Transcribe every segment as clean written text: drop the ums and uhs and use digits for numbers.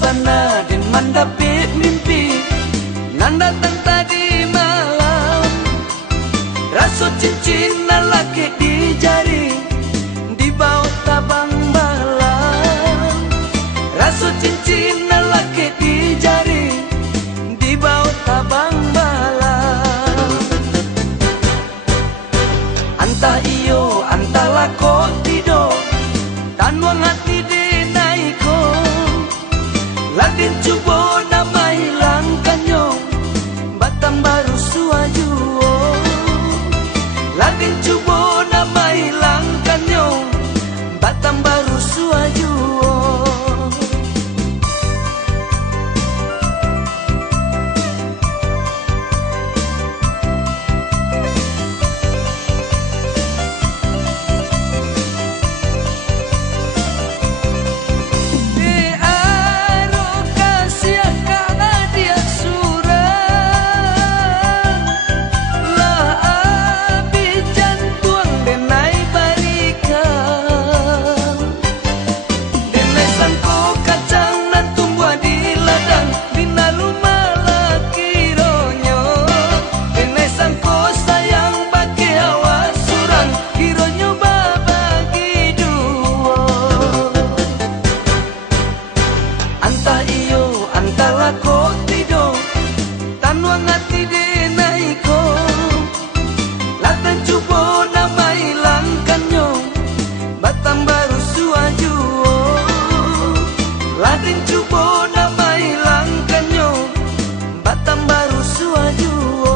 Susabana dan mandapit mimpi nan datang tadi malam. Raso cincin lelaki di jari di bawah tabang malam. Raso cincin lelaki di jari di bawah tabang malam. Antah iyo antah lako tido tan wang hati di naiko. Ladin cubo nama hilang kanyo batang baru suajuo. Ladin cubo nama hilang kanyo batang baru suajuo. Antah iyo antah lako tido tan wang hati de naiko. Latan cubo nama hilang kanyo batang baru suajuo. Ladin cubo nama hilang kanyo batang baru suajuo.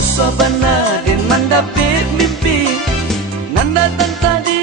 Susabana dan mandapit mimpi nan datang tadi